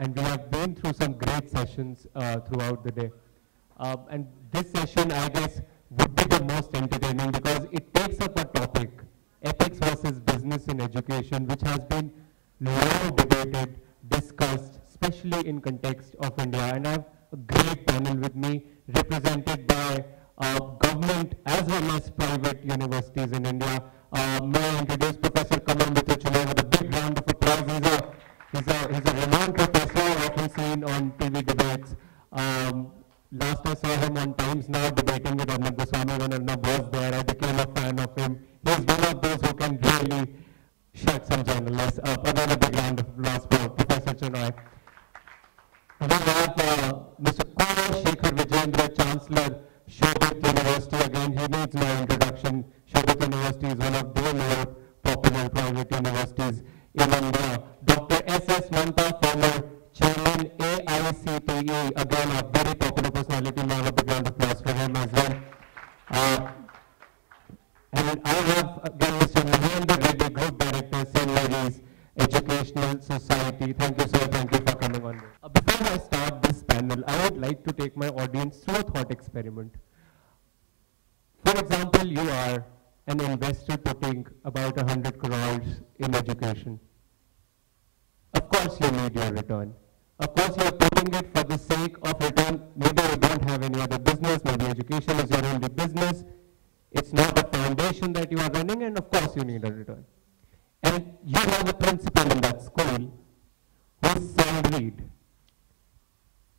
and we have been through some great sessions throughout the day. And this session, I guess, would be the most entertaining because it takes up a topic, ethics versus business in education, which has been long debated, discussed, especially in context of India. And I have a great panel with me represented by government as well as private universities in India. May I introduce Professor Kunwar Shekhar with a big round of applause. He's a renowned professor, often seen on TV debates. Last I saw him on Times Now debating with Arnab Goswami when Arnab was there. I became a fan of him. He's one of those who can really shut some journalists up. Another big round of applause for Professor Chenoy. We have Mr. Kunwar Shekhar Vijendra, Chancellor, Shobhit University. Again, he needs no introduction. Shobhit University is one of the more popular private universities in India. Dr. SS Mantha, former Chairman AICTE, again a very popular personality, man, a big round of applause for him as well. And I have again Mr. Mahender Reddy, Group Director, St. Mary's Educational Society. Thank you, sir. Thank you for coming on. Before I start this panel, I would like to take my audience through a thought experiment. For example, you are an investor putting about 100 crores in education. Of course, you need your return. Of course, you are putting it for the sake of return. Maybe you don't have any other business. Maybe education is your only business. It's not a foundation that you are running, and of course, you need a return. And you have a principal in that school who is salaried.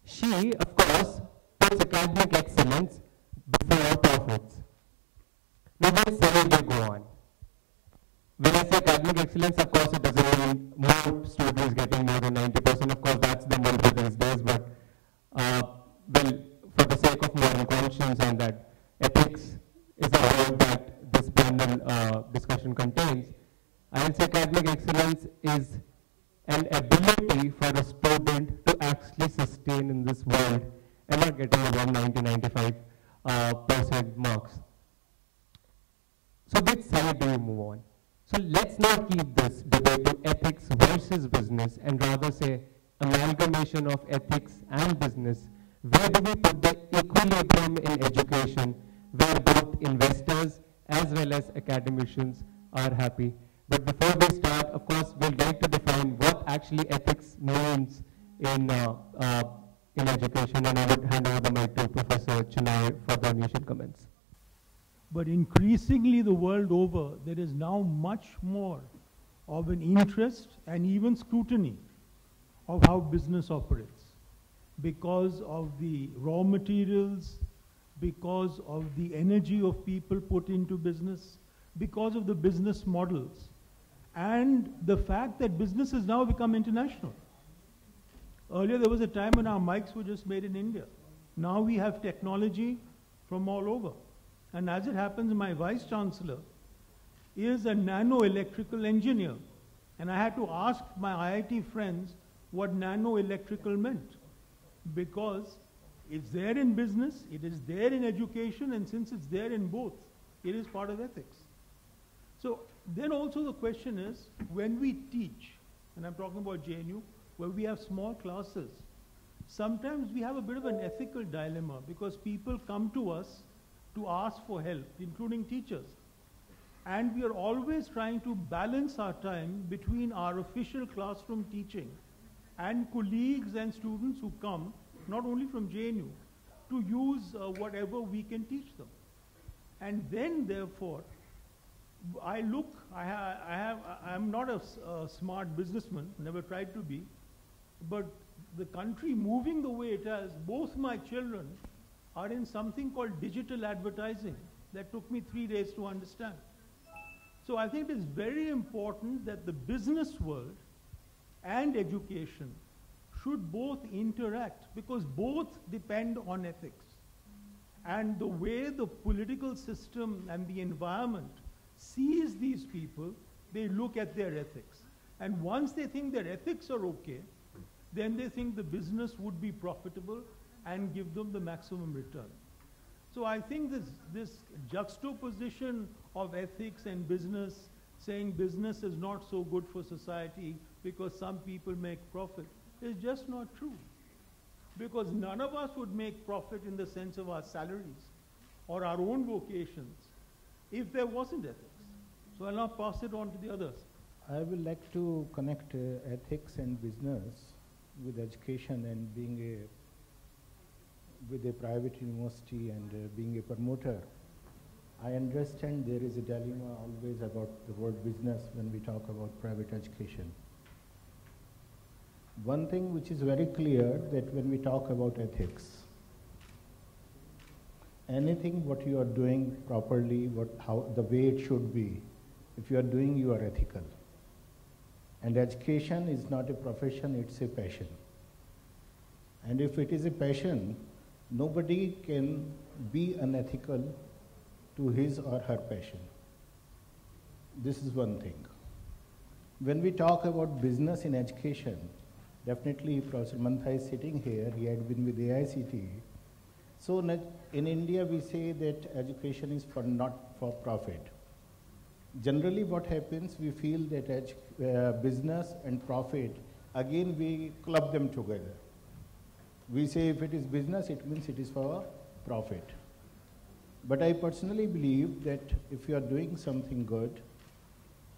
She, of course, puts academic excellence before profits. Now, this salary will go on. When I say academic excellence, of course, it doesn't mean more students getting more than 90%. Of course, that's the mantra these days. But, well, for the sake of modern conscience and that ethics is a word that this panel discussion contains, I would say academic excellence is an ability for a student to actually sustain in this world and not getting above 90-95% marks. So which side do you move on? So let's not keep this debate to ethics versus business and rather say amalgamation of ethics and business. Where do we put the equilibrium in education where both investors as well as academicians are happy? But before we start, of course, we'd like to define what actually ethics means in education, and I would hand over the mic to Professor Chenoy for the initial comments. But increasingly the world over, there is now much more of an interest and even scrutiny of how business operates because of the raw materials, because of the energy of people put into business, because of the business models, and the fact that business has now become international. Earlier there was a time when our mics were just made in India. Now we have technology from all over. And as it happens, my Vice Chancellor is a nano-electrical engineer. And I had to ask my IIT friends what nano-electrical meant. Because it's there in business, it is there in education, and since it's there in both, it is part of ethics. So then also the question is, when we teach, and I'm talking about JNU, where we have small classes, sometimes we have a bit of an ethical dilemma because people come to us to ask for help, including teachers. And we are always trying to balance our time between our official classroom teaching and colleagues and students who come, not only from JNU, to use whatever we can teach them. And then, therefore, I'm not a smart businessman, never tried to be, but the country moving the way it has, both my children are in something called digital advertising that took me 3 days to understand. So I think it is very important that the business world and education should both interact because both depend on ethics. And the way the political system and the environment sees these people, they look at their ethics. And once they think their ethics are okay, then they think the business would be profitable and give them the maximum return. So I think this juxtaposition of ethics and business, saying business is not so good for society because some people make profit, is just not true. Because none of us would make profit in the sense of our salaries or our own vocations if there wasn't ethics. So I'll now pass it on to the others. I would like to connect ethics and business with education and being with a private university and being a promoter. I understand there is a dilemma always about the word business when we talk about private education. One thing which is very clear that when we talk about ethics, anything what you are doing properly, how the way it should be, if you are doing, you are ethical. And education is not a profession, it's a passion. And if it is a passion, nobody can be unethical to his or her passion. This is one thing. When we talk about business in education, definitely Professor Mantha is sitting here, he had been with AICTE. So in India we say that education is not for profit. Generally what happens, we feel that business and profit, again we club them together. We say if it is business, it means it is for profit. But I personally believe that if you are doing something good,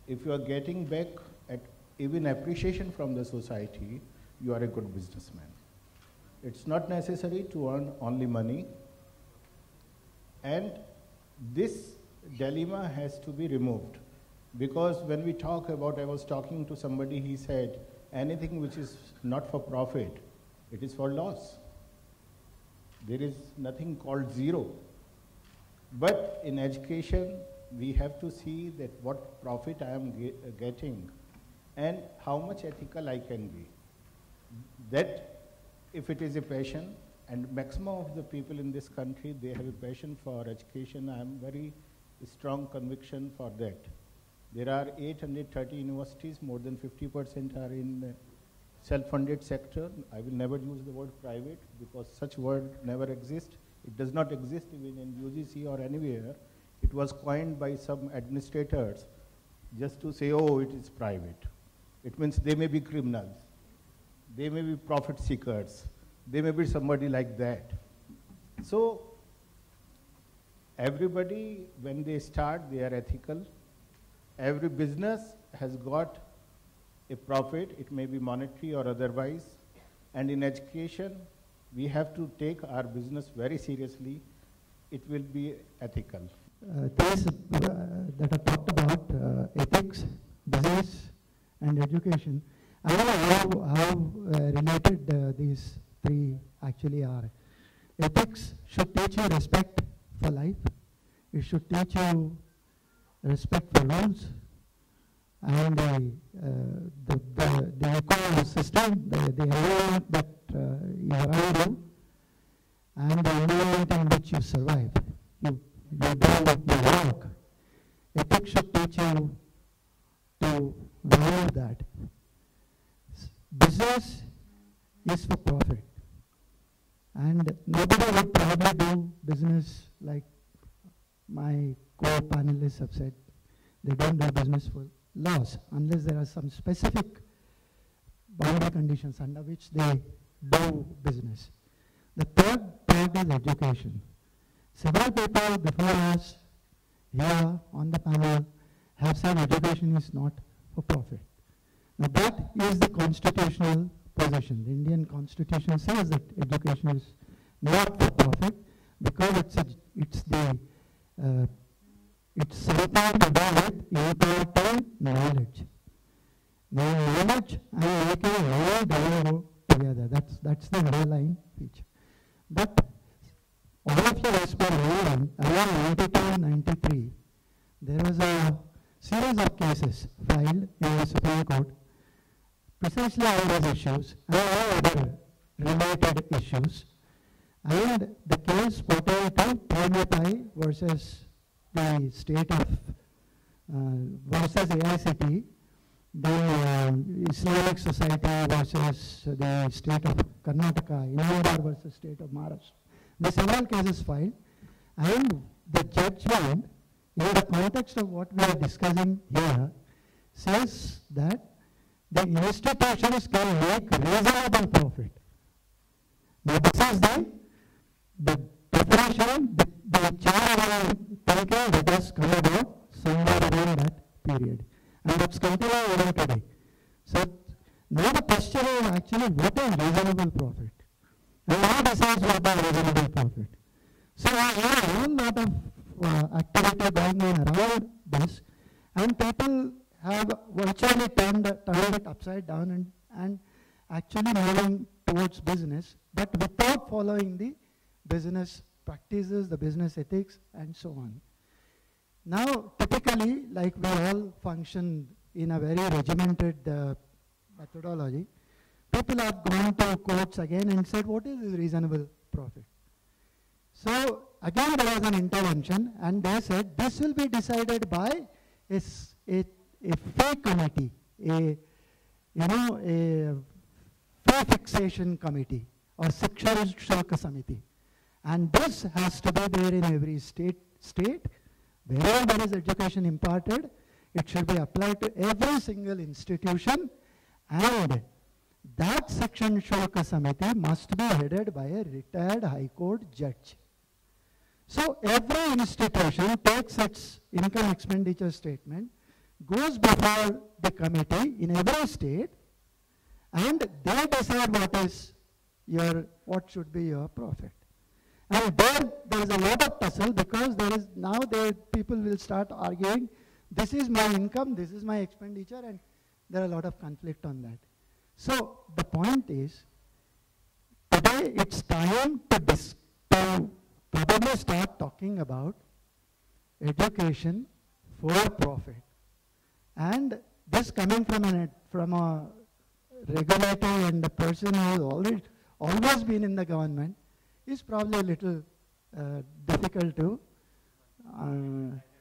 if you are getting back at even appreciation from the society, you are a good businessman. It's not necessary to earn only money. And this dilemma has to be removed. Because when we talk about, I was talking to somebody, he said, anything which is not for profit, it is for loss. There is nothing called zero. But in education, we have to see that what profit I am getting and how much ethical I can be. That if it is a passion, and maximum of the people in this country, they have a passion for education, I am very strong conviction for that. There are 830 universities, more than 50% are in self-funded sector. I will never use the word private because such word never exists. It does not exist even in UGC or anywhere. It was coined by some administrators just to say, oh, it is private. It means they may be criminals. They may be profit seekers. They may be somebody like that. So everybody, when they start, they are ethical. Every business has got a profit. It may be monetary or otherwise. And in education, we have to take our business very seriously. It will be ethical. Things that are talked about, ethics, business, and education. I don't know how related these three actually are. Ethics should teach you respect for life. It should teach you respect for rules and the ecosystem, the environment that you are around you, and the environment in which you survive. You do your work. Ethics should teach you to value that. Business is for profit. And nobody would probably do business like my co-panelists have said. They don't do business for loss unless there are some specific boundary conditions under which they do business. The third part is education. Several people before us here on the panel have said education is not for profit. Now that is the constitutional position. The Indian Constitution says that education is not for profit because it's something to do with imparting knowledge. Now knowledge and making all go together. That's the underlying feature. But all of you must be remembering around 92-93, there was a series of cases filed in the Supreme Court precisely on those issues and all other related issues. And the case pertained to PMFI versus the state of, versus AICTE, the Islamic Society versus the state of Karnataka, MNR versus state of Maharashtra. The several cases filed, and the judgment, in the context of what we are discussing here, says that the institutions can make reasonable profit. Now this is the definition, the Chairamn thinking that has come about somewhere around that period. And that's continuing even today. So now the question is actually what is reasonable profit? And now decides what is reasonable profit. So I have a whole lot of activity going on around this, and people have virtually turned it upside down and actually moving towards business, but without following the business practices, the business ethics, and so on. Now, typically, like we all function in a very regimented methodology, people have gone to courts again and said, what is this reasonable profit? So, again there was an intervention, and they said, this will be decided by a fee committee, a fee fixation committee, or Shiksha Shulka Samiti. And this has to be there in every state. Wherever there is education imparted, it should be applied to every single institution, and that Shiksha Shulka Samiti must be headed by a retired High Court judge. So every institution takes its income expenditure statement, goes before the committee in every state, and they decide what should be your profit. And there is a lot of tussle, because people will start arguing, this is my income, this is my expenditure, and there are a lot of conflict on that. So the point is, today it's time to probably start talking about education for profit. And this coming from a regulator and a person who has always been in the government is probably a little difficult to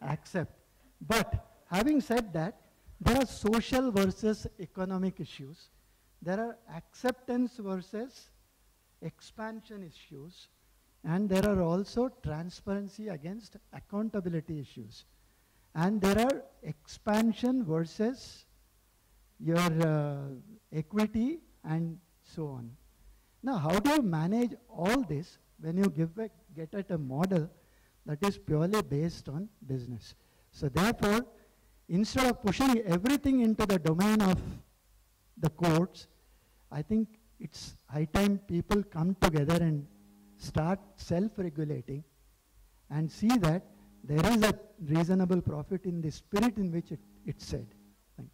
accept. But having said that, there are social versus economic issues. There are acceptance versus expansion issues. And there are also transparency against accountability issues. And there are expansion versus your equity and so on. Now, how do you manage all this when you get at a model that is purely based on business? So therefore, instead of pushing everything into the domain of the courts, I think it's high time people come together and start self-regulating and see that there is a reasonable profit in the spirit in which it's said. Thank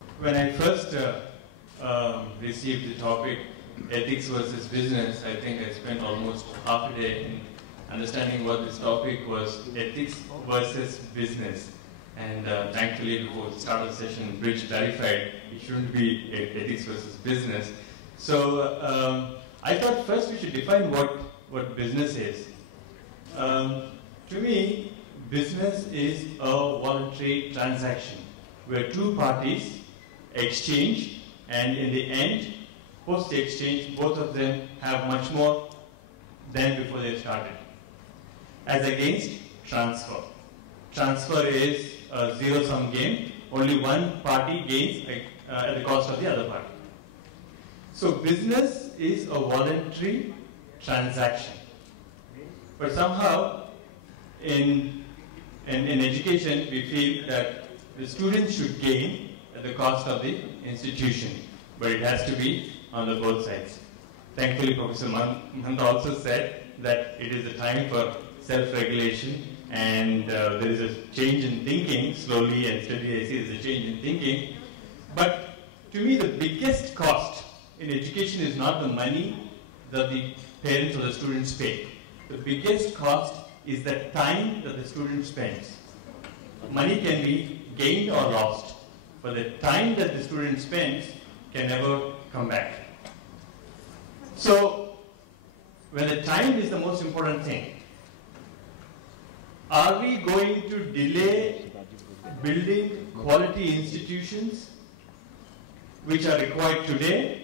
you. When I first received the topic ethics versus business, I think I spent almost half a day in understanding what this topic was, ethics versus business. And thankfully, before the start of the session, Brij clarified it shouldn't be ethics versus business. So I thought first we should define what business is. To me, business is a voluntary transaction where two parties exchange, and in the end, post the exchange, both of them have much more than before they started. As against transfer. Transfer is a zero-sum game. Only one party gains at the cost of the other party. So business is a voluntary transaction. But somehow, in education, we feel that the students should gain at the cost of the institution, but it has to be on the both sides. Thankfully, Professor Mahendra also said that it is a time for self-regulation, and there is a change in thinking. Slowly and steadily, I see there is a change in thinking. But to me, the biggest cost in education is not the money that the parents or the students pay. The biggest cost is the time that the student spends. Money can be gained or lost, but the time that the student spends can never come back. So, when the time is the most important thing, are we going to delay building quality institutions which are required today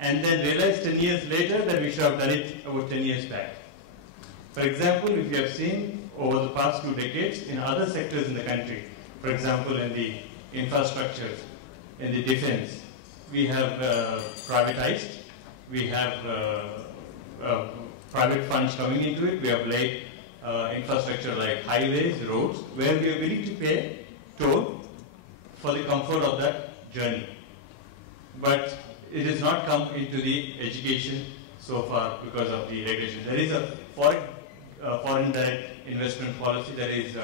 and then realize 10 years later that we should have done it about 10 years back? For example, if you have seen over the past 2 decades in other sectors in the country, for example in the infrastructures, in the defense. We have privatized, we have private funds coming into it, we have laid infrastructure like highways, roads, where we are willing to pay toll for the comfort of that journey. But it has not come into the education so far because of the regulations. There is a foreign direct investment policy that is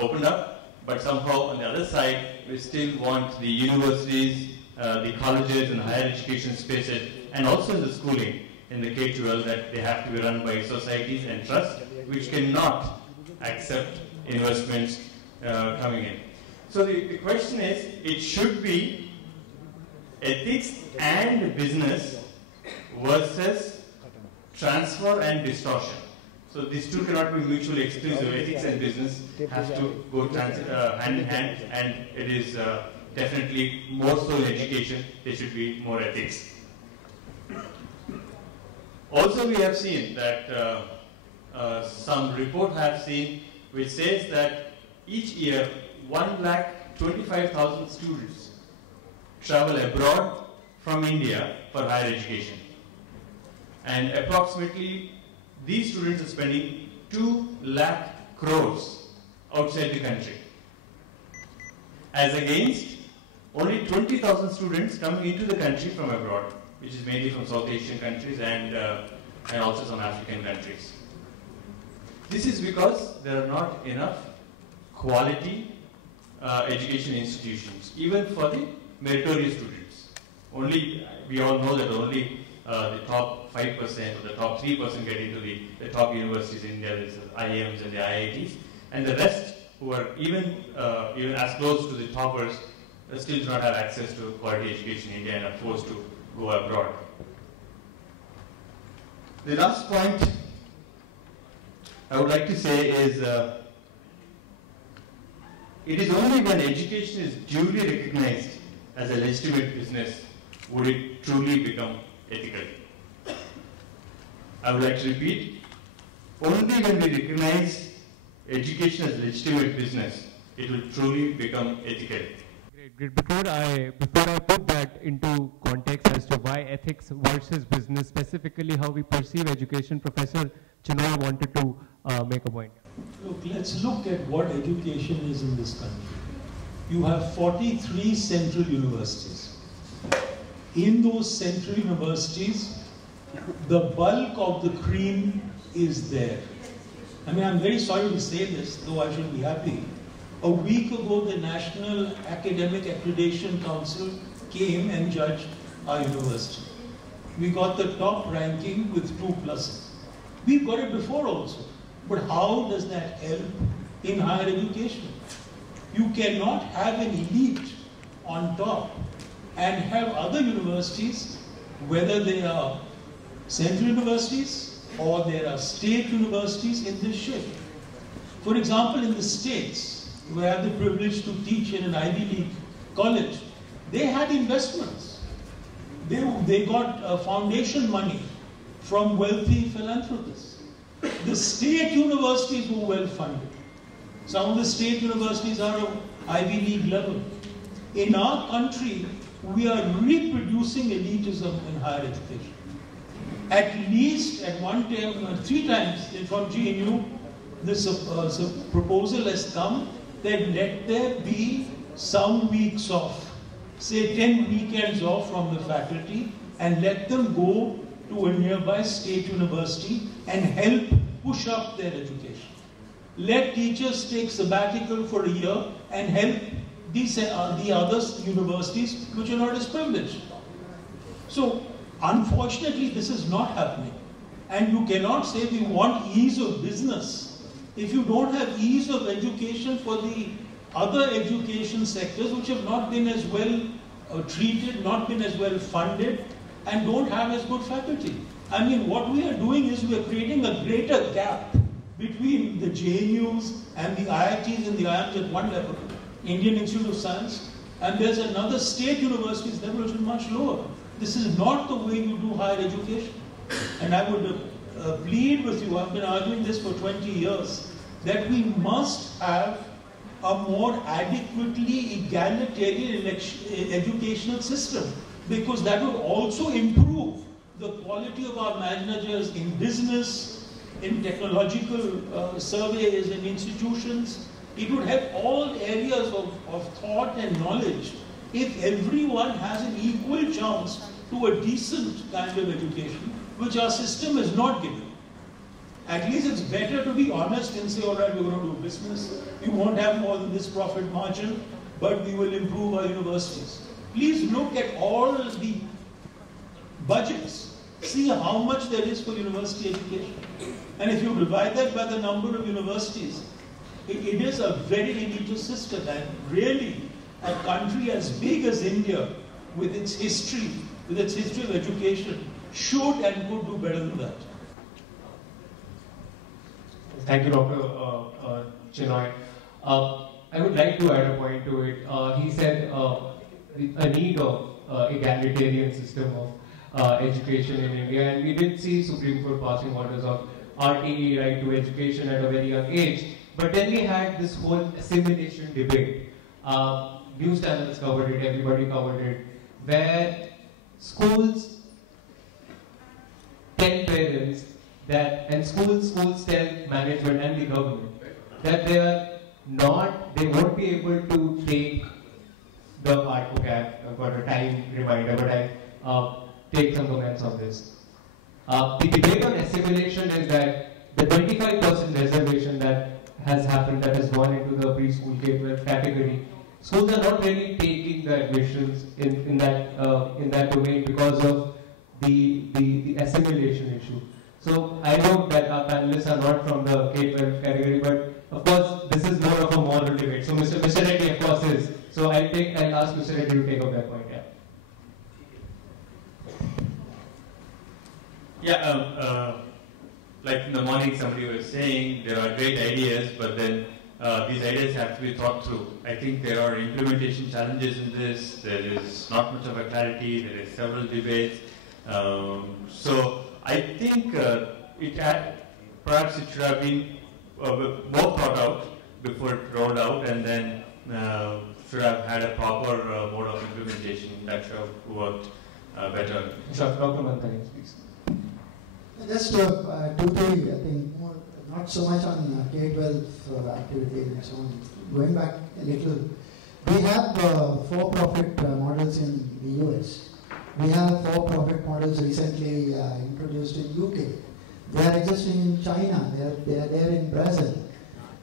opened up, but somehow on the other side, we still want the universities, the colleges and higher education spaces, and also in the schooling, in the K-12, that they have to be run by societies and trusts, which cannot accept investments coming in. So the question is, it should be ethics and business versus transfer and distortion. So these two cannot be mutually exclusive. Ethics and business have to go hand in hand, and it is definitely more so in education, there should be more ethics. Also, we have seen that some report I have seen which says that each year 1,25,000 students travel abroad from India for higher education. And approximately these students are spending 2 lakh crores outside the country. As against only 20,000 students coming into the country from abroad, which is mainly from South Asian countries and also some African countries. This is because there are not enough quality education institutions, even for the meritorious students. We all know that only the top 5% or the top 3% get into the top universities in India, the IIMs and the IITs, and the rest who are even as close to the toppers still do not have access to quality education in India and are forced to go abroad. The last point I would like to say is it is only when education is duly recognized as a legitimate business would it truly become ethical. I would like to repeat, only when we recognize education as legitimate business, it will truly become ethical. Great. Before I put that into context as to why ethics versus business, specifically how we perceive education, Professor Chinoy wanted to make a point. Look, let's look at what education is in this country. You have 43 central universities. In those central universities, the bulk of the cream is there. I mean, I'm very sorry to say this, though I should be happy. A week ago, the National Academic Accreditation Council came and judged our university. We got the top ranking with 2 pluses. We've got it before also. But how does that help in higher education? You cannot have an elite on top and have other universities, whether they are central universities or there are state universities, in this shape. For example, in the States, who had the privilege to teach in an Ivy League college, they had investments. They got foundation money from wealthy philanthropists. The state universities were well funded. Some of the state universities are of Ivy League level. In our country, we are reproducing elitism in higher education. At least at 3 times from GNU, this proposal has come that let there be some weeks off, say 10 weekends off from the faculty, and let them go to a nearby state university and help push up their education. Let teachers take sabbatical for a year and help the other universities which are not as privileged. So, unfortunately, this is not happening. And you cannot say we want ease of business if you don't have ease of education for the other education sectors which have not been as well treated, not been as well funded, and don't have as good faculty. I mean, what we are doing is we are creating a greater gap between the JNUs and the IITs and the IIMs at one level, Indian Institute of Science, and there's another state university's level which is much lower. This is not the way you do higher education. And I would plead with you, I've been arguing this for 20 years, that we must have a more adequately egalitarian educational system, because that would also improve the quality of our managers in business, in technological surveys and institutions. It would have all areas of thought and knowledge if everyone has an equal chance to a decent kind of education, which our system is not giving. At least it's better to be honest and say, all right, we're going to do business. We won't have more than this profit margin, but we will improve our universities. Please look at all the budgets. See how much there is for university education. And if you divide that by the number of universities, it is a very elitist system. And really, a country as big as India, with its history of education, should and could do better than that. Thank you, Dr. Chinoy. I would like to add a point to it. He said a need of egalitarian system of education in India, and we did see Supreme Court passing orders of RTE, right to education, at a very young age. But then we had this whole assimilation debate. News channels covered it, everybody covered it, where schools tell parents that, and schools tell management and the government that they won't be able to take the art book act. I've got a time reminder, but I take some comments on this. The debate on assimilation is that the 25% reservation that has happened, that has gone into the preschool K-12 category, schools are not really taking the admissions in that domain because of the assimilation issue. So I know that our panelists are not from the K-12 category, but of course this is more of a moral debate. So Mr. Reddy, of course, is. So I'll ask Mr. Reddy to take up that point. Like in the morning somebody was saying, there are great ideas, but then these ideas have to be thought through. I think there are implementation challenges in this. There is not much of a clarity. There is several debates. So I think perhaps it should have been more thought out before it rolled out, and then should have had a proper mode of implementation that should have worked better. Dr. Mantha, please. Just totally, I think, more, not so much on K-12 activity and so on. Going back a little, we have for-profit models in the US. We have for-profit models recently introduced in UK. They are existing in China. They are there in Brazil.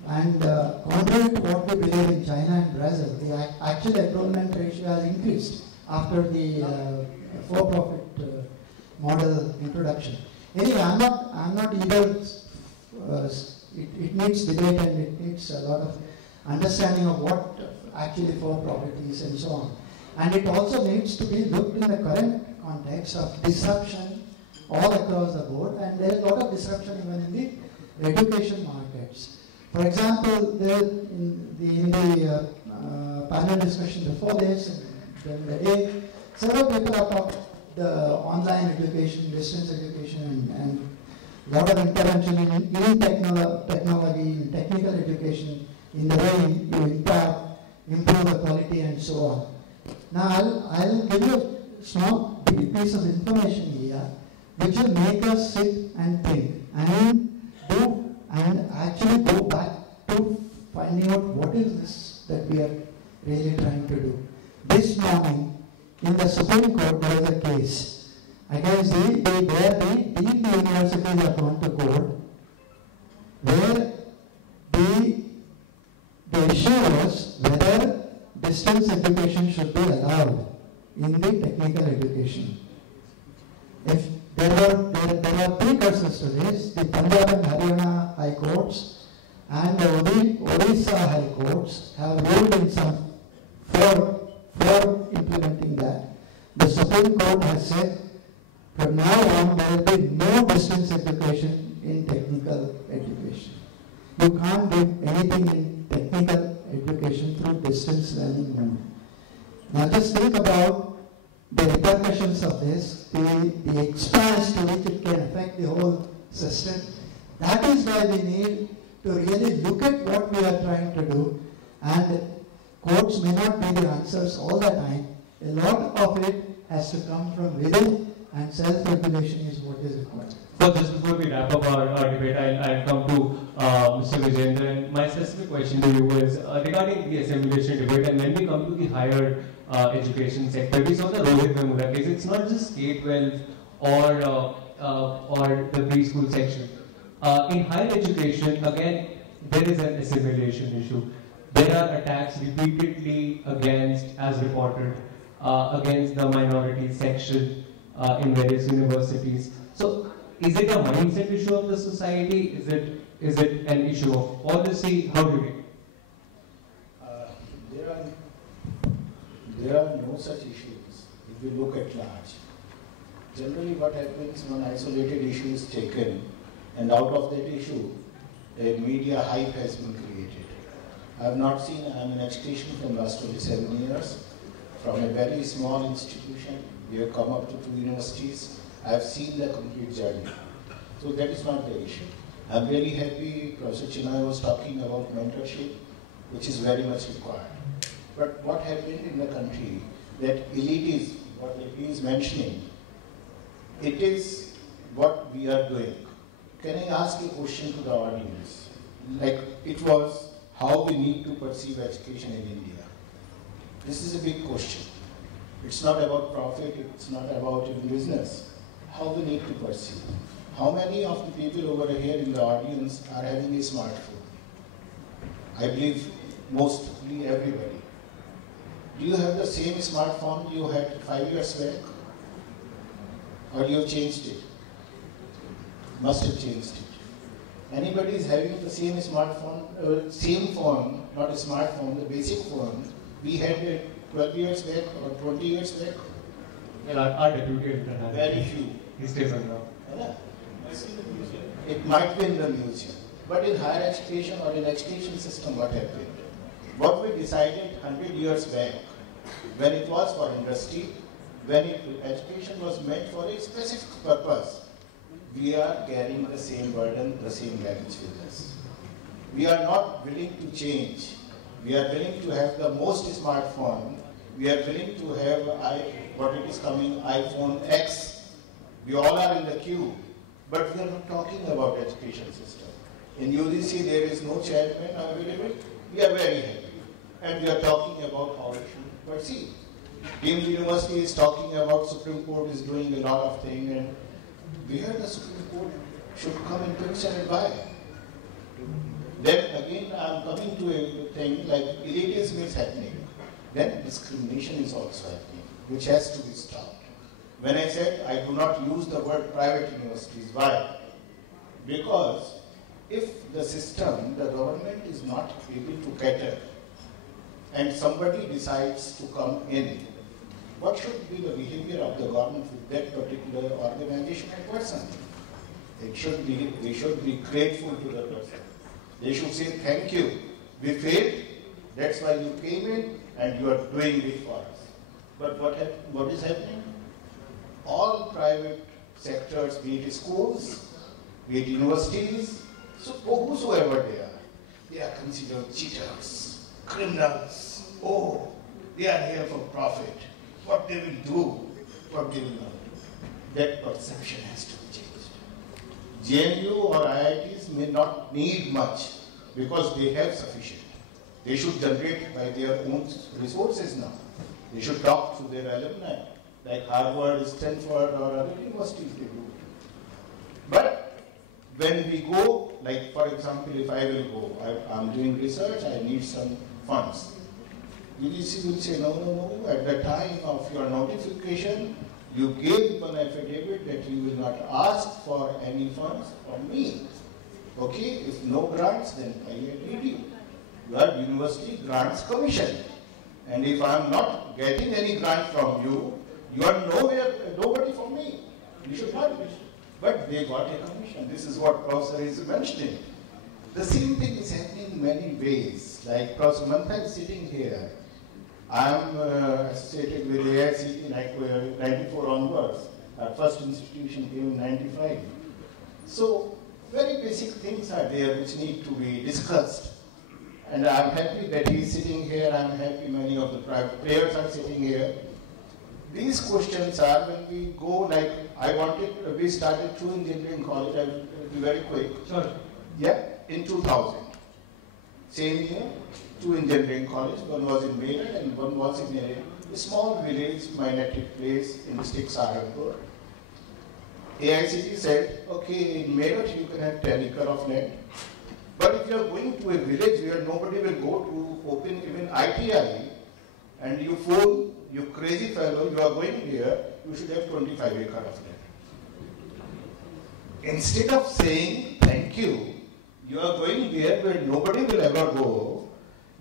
And contrary to what we believe in China and Brazil, the actual enrollment ratio has increased after the for-profit model introduction. Anyway, I'm not either. It needs debate and it needs a lot of understanding of what actually for-profit is and so on. And it also needs to be looked in the current context of disruption all across the board, and there is a lot of disruption even in the education markets. For example, in the panel discussion before this, during the day, several people have talked the online education, distance education, and a lot of intervention in technology, in technical education, in the way you improve the quality and so on. Now, I'll give you a small piece of information here, which will make us sit and think and actually go back to finding out what is this that we are really trying to do. This morning, in the Supreme Court, there was a case against the universities have gone to court, where the issue was whether distance education should be allowed in the technical education. If there were precursors to this, the Punjab and Haryana High Courts and the Odisha High Courts have ruled in some for implementing that. The Supreme Court has said from now on there will be no distance education in technical education. You can't do anything in technical education through distance learning mode. Now just think about the repercussions of this, the expanse to which it can affect the whole system. That is why we need to really look at what we are trying to do And quotes may not be the answers all the time. A lot of it has to come from within, and self-regulation is what is required. So just before we wrap up our debate, I'll come to Mr. Vijendra. And my specific question to you is regarding the assimilation debate, and when we come to the higher education sector, we saw the Rohit Vemura case. It's not just K-12 or the preschool section. In higher education, again, there is an assimilation issue. There are attacks repeatedly against, as reported, against the minority section in various universities. So, is it a mindset issue of the society? Is it an issue of policy? How do you read it? There are no such issues if you look at large. Generally what happens when isolated issue is taken, and out of that issue, a media hype has been created. I have not seen, I am in education from last 27 years, from a very small institution, we have come up to 2 universities. I have seen the complete journey. So that is not the issue. I am really happy Professor Chinay was talking about mentorship, which is very much required. But what happened in the country, that elitism, what he is mentioning, it is what we are doing. Can I ask a question to the audience? Like it was how we need to perceive education in India. This is a big question. It's not about profit, it's not about even business. How we need to perceive. How many of the people over here in the audience are having a smartphone? I believe mostly everybody. Do you have the same smartphone you had 5 years back? Or you have changed it? Must have changed it. Anybody is having the same smartphone, same phone, not a smartphone, the basic phone we had 12 years back or 20 years back? Well, our deputy editor has very few. He stays on now. Yeah. It might be in the museum. But in higher education or in education system, what happened? What we decided 100 years back, when it was for industry, when education was meant for a specific purpose, we are carrying the same burden, the same baggage with us. We are not willing to change. We are willing to have the most smartphone. We are willing to have what it is coming, iPhone X. We all are in the queue. But we are not talking about education system. In UGC, there is no chairman available. We are very happy. And we are talking about how it should proceed. Deemed University is talking about Supreme Court is doing a lot of things, and where the Supreme Court should come in picture and why. Then again, I am coming to a thing like elitism is happening. Then discrimination is also happening, which has to be stopped. When I said I do not use the word private universities, why? Because if the system, the government is not able to cater, and somebody decides to come in, what should be the behavior of the government with that particular organization and person? They should be grateful to the person. They should say, thank you. We failed, that's why you came in and you are doing it for us. But what is happening? All private sectors, be it schools, be it universities, so whosoever they are considered cheaters, criminals. Oh, they are here for profit. What they will do, what they will not do. That perception has to be changed. JNU or IITs may not need much because they have sufficient. They should generate by their own resources now. They should talk to their alumni, like Harvard, Stanford, or other universities they do. But when we go, like for example, if I will go, I'm doing research, I need some funds. UGC will say, no, at the time of your notification, you gave an affidavit that you will not ask for any funds from me. Okay, if no grants, then I agreed you. You are University Grants Commission. And if I am not getting any grant from you, you are nobody for me. You should not be. But they got a commission. This is what Professor is mentioning. The same thing is happening in many ways. Like Professor Mantha is sitting here. I am associated with AICTE 94 onwards. Our first institution came in 95. So very basic things are there which need to be discussed. And I'm happy that he's sitting here. I'm happy many of the private players are sitting here. These questions are when we go, like we started 2 engineering college. I will be very quick. Sure. Yeah, in 2000. Same year, 2 engineering college. One was in Meerut and one was in a small village, my native place in district Saharanpur. AICTE said, okay, in Meerut you can have 10 acres of land. But if you are going to a village where nobody will go to open even ITI, and you fool, you crazy fellow, you are going here, you should have 25 acres of land. Instead of saying thank you, you are going there where nobody will ever go,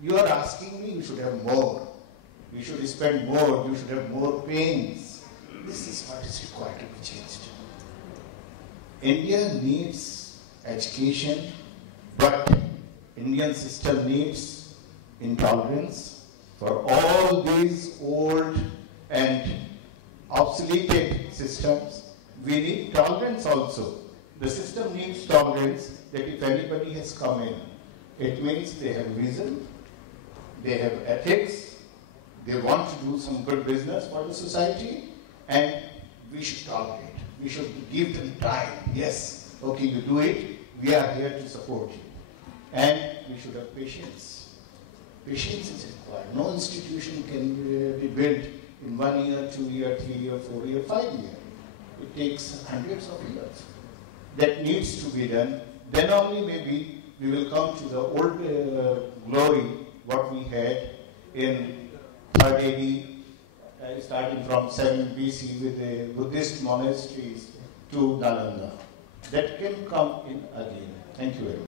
you are asking me you should have more. You should spend more, you should have more pains. This is what is required to be changed. India needs education, but Indian system needs intolerance for all these old and obsoleted systems. We need tolerance also. The system needs tolerance that if anybody has come in, it means they have vision, they have ethics, they want to do some good business for the society, and we should tolerate. We should give them time. Yes, okay, you do it, we are here to support you. And we should have patience. Patience is required. No institution can be built in 1 year, 2 year, 3 year, 4 year, 5 year. It takes hundreds of years. That needs to be done. Then only maybe we will come to the old glory, what we had in 3rd AD, starting from 7 BC with the Buddhist monasteries to Nalanda. That can come in again. Thank you very much.